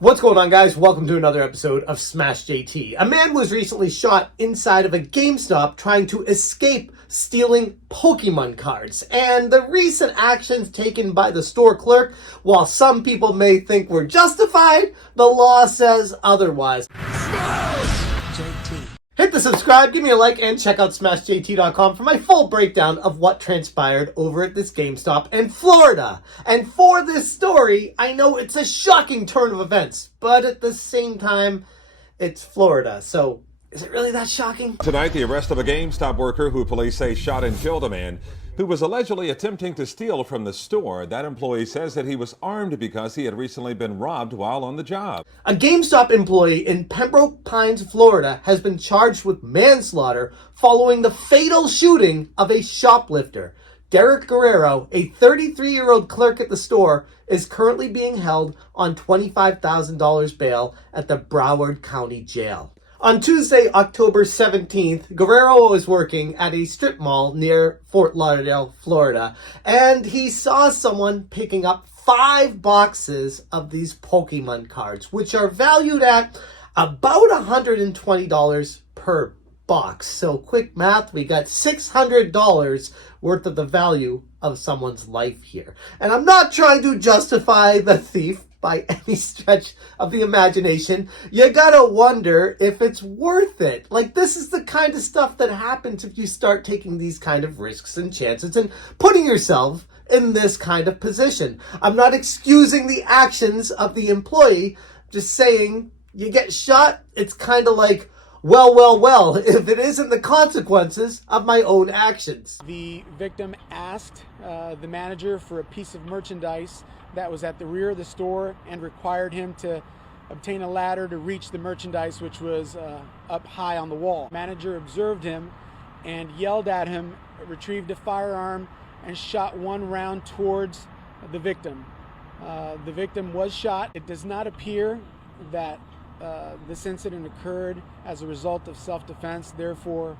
What's going on, guys? Welcome to another episode of Smash JT. A man was recently shot inside of a GameStop trying to escape stealing Pokemon cards. And the recent actions taken by the store clerk, while some people may think were justified, the law says otherwise. Hit the subscribe, give me a like, and check out SmashJT.com for my full breakdown of what transpired over at this GameStop in Florida. And for this story, I know it's a shocking turn of events, but at the same time, it's Florida. So, is it really that shocking? Tonight, the arrest of a GameStop worker who police say shot and killed a man who was allegedly attempting to steal from the store. That employee says that he was armed because he had recently been robbed while on the job. A GameStop employee in Pembroke Pines, Florida, has been charged with manslaughter following the fatal shooting of a shoplifter. Derrick Guerrero, a 33-year-old clerk at the store, is currently being held on $25,000 bail at the Broward County Jail. On Tuesday, October 17th, Guerrero was working at a strip mall near Fort Lauderdale, Florida, and he saw someone picking up 5 boxes of these Pokemon cards, which are valued at about $120 per box. So quick math, we got $600 worth of the value of someone's life here. And I'm not trying to justify the thief by any stretch of the imagination. You gotta wonder if it's worth it. Like, this is the kind of stuff that happens if you start taking these kind of risks and chances and putting yourself in this kind of position. I'm not excusing the actions of the employee, just saying you get shot, it's kind of like, well, if it isn't the consequences of my own actions. The victim asked the manager for a piece of merchandise that was at the rear of the store and required him to obtain a ladder to reach the merchandise, which was up high on the wall. Manager observed him and yelled at him, retrieved a firearm, and shot one round towards the victim. The victim was shot. It does not appear that this incident occurred as a result of self-defense, therefore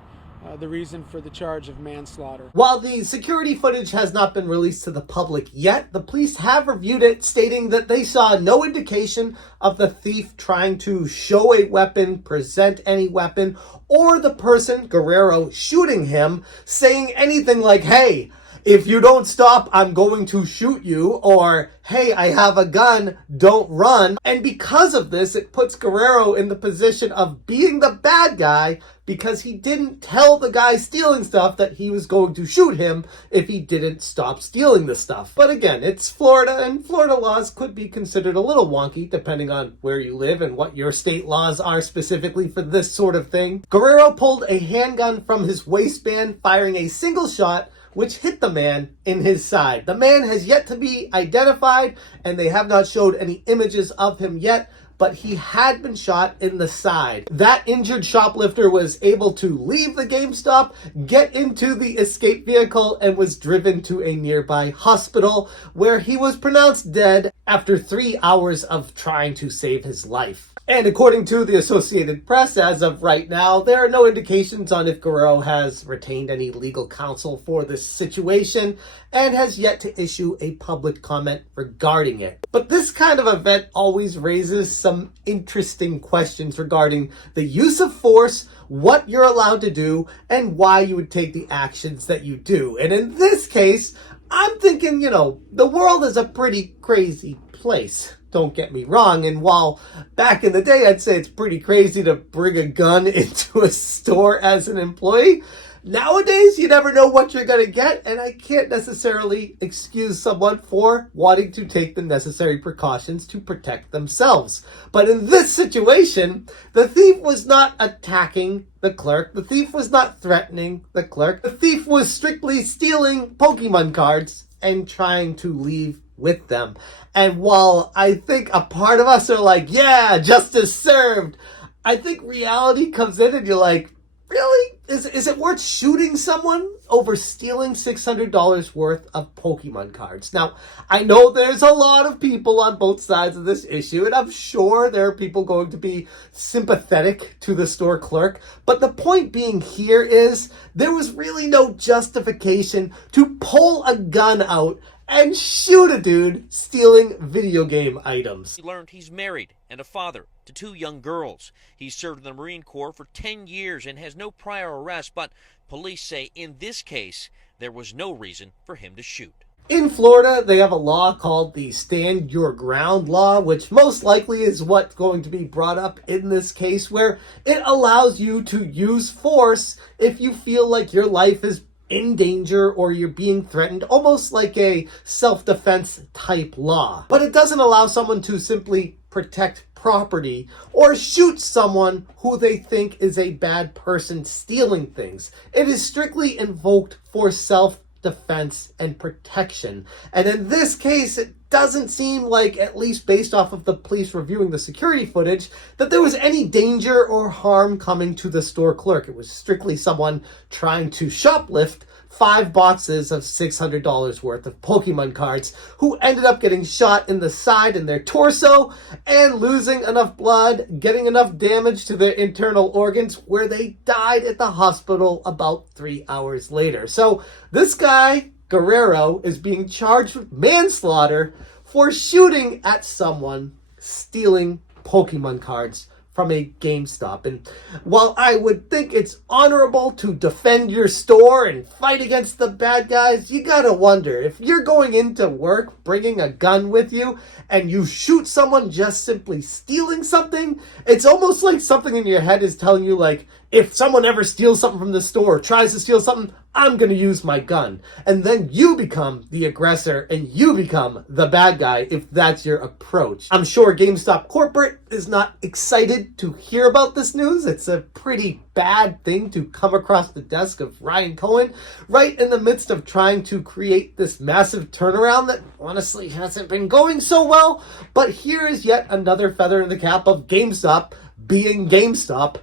the reason for the charge of manslaughter. While the security footage has not been released to the public yet, the police have reviewed it, stating that they saw no indication of the thief trying to show a weapon, present any weapon, or the person, Guerrero, shooting him, saying anything like, hey, if you don't stop, I'm going to shoot you, or, hey, I have a gun, don't run. And because of this, it puts Guerrero in the position of being the bad guy because he didn't tell the guy stealing stuff that he was going to shoot him if he didn't stop stealing the stuff. But again, it's Florida, and Florida laws could be considered a little wonky depending on where you live and what your state laws are specifically for this sort of thing. Guerrero pulled a handgun from his waistband, firing a single shot, which hit the man in his side. The man has yet to be identified, and they have not showed any images of him yet, but he had been shot in the side. That injured shoplifter was able to leave the GameStop, get into the escape vehicle, and was driven to a nearby hospital where he was pronounced dead after 3 hours of trying to save his life. And according to the Associated Press, as of right now, there are no indications on if Guerrero has retained any legal counsel for this situation and has yet to issue a public comment regarding it. But this kind of event always raises some interesting questions regarding the use of force, what you're allowed to do, and why you would take the actions that you do. And in this case, I'm thinking, the world is a pretty crazy place. Don't get me wrong, and while back in the day I'd say it's pretty crazy to bring a gun into a store as an employee, nowadays you never know what you're going to get, and I can't necessarily excuse someone for wanting to take the necessary precautions to protect themselves. But in this situation, the thief was not attacking the clerk, the thief was not threatening the clerk, the thief was strictly stealing Pokemon cards and trying to leave with them. And while I think a part of us are like, yeah, justice served, I think reality comes in and you're like, really? Is it worth shooting someone over stealing $600 worth of Pokemon cards? Now, I know there's a lot of people on both sides of this issue, and I'm sure there are people going to be sympathetic to the store clerk, but the point being here is there was really no justification to pull a gun out and shoot a dude stealing video game items. He learned he's married and a father to 2 young girls. He served in the Marine Corps for 10 years and has no prior arrest, but police say in this case, there was no reason for him to shoot. In Florida, they have a law called the Stand Your Ground law, which most likely is what's going to be brought up in this case, where it allows you to use force if you feel like your life is in danger or you're being threatened, almost like a self-defense type law. But it doesn't allow someone to simply protect property or shoot someone who they think is a bad person stealing things. It is strictly invoked for self-defense and protection. And in this case, it doesn't seem like, at least based off of the police reviewing the security footage, that there was any danger or harm coming to the store clerk. It was strictly someone trying to shoplift 5 boxes of $600 worth of Pokemon cards, who ended up getting shot in the side and their torso and losing enough blood, getting enough damage to their internal organs, where they died at the hospital about 3 hours later. So this guy, Guerrero, is being charged with manslaughter for shooting at someone stealing Pokemon cards from a GameStop. And while I would think it's honorable to defend your store and fight against the bad guys, you gotta wonder, if you're going into work bringing a gun with you and you shoot someone just simply stealing something, it's almost like something in your head is telling you, like, if someone ever steals something from the store or tries to steal something, I'm going to use my gun. And then you become the aggressor and you become the bad guy if that's your approach. I'm sure GameStop corporate is not excited to hear about this news. It's a pretty bad thing to come across the desk of Ryan Cohen right in the midst of trying to create this massive turnaround that honestly hasn't been going so well. But here is yet another feather in the cap of GameStop being GameStop,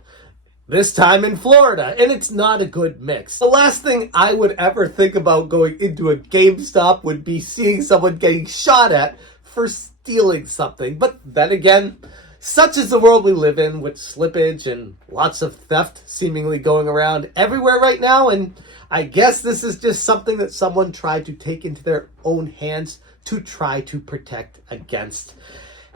this time in Florida, and it's not a good mix. The last thing I would ever think about going into a GameStop would be seeing someone getting shot at for stealing something. But then again, such is the world we live in, with slippage and lots of theft seemingly going around everywhere right now, and I guess this is just something that someone tried to take into their own hands to try to protect against.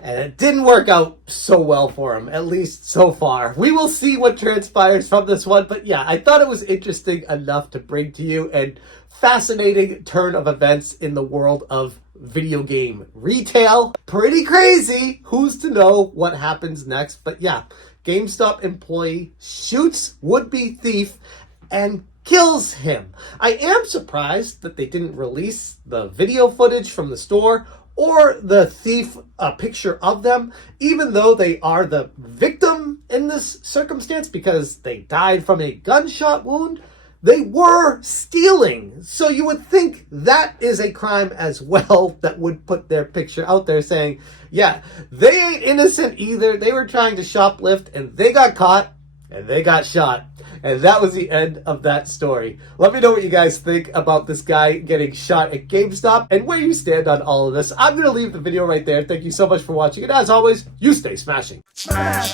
And it didn't work out so well for him, at least so far. We will see what transpires from this one. But yeah, I thought it was interesting enough to bring to you, and fascinating turn of events in the world of video game retail. Pretty crazy. Who's to know what happens next? But yeah, GameStop employee shoots would-be thief and kills him. I am surprised that they didn't release the video footage from the store or the thief, a picture of them, even though they are the victim in this circumstance because they died from a gunshot wound. They were stealing. So you would think that is a crime as well that would put their picture out there saying, yeah, they ain't innocent either. They were trying to shoplift and they got caught and they got shot. And that was the end of that story. Let me know what you guys think about this guy getting shot at GameStop and where you stand on all of this. I'm going to leave the video right there. Thank you so much for watching. And as always, you stay smashing. Smash,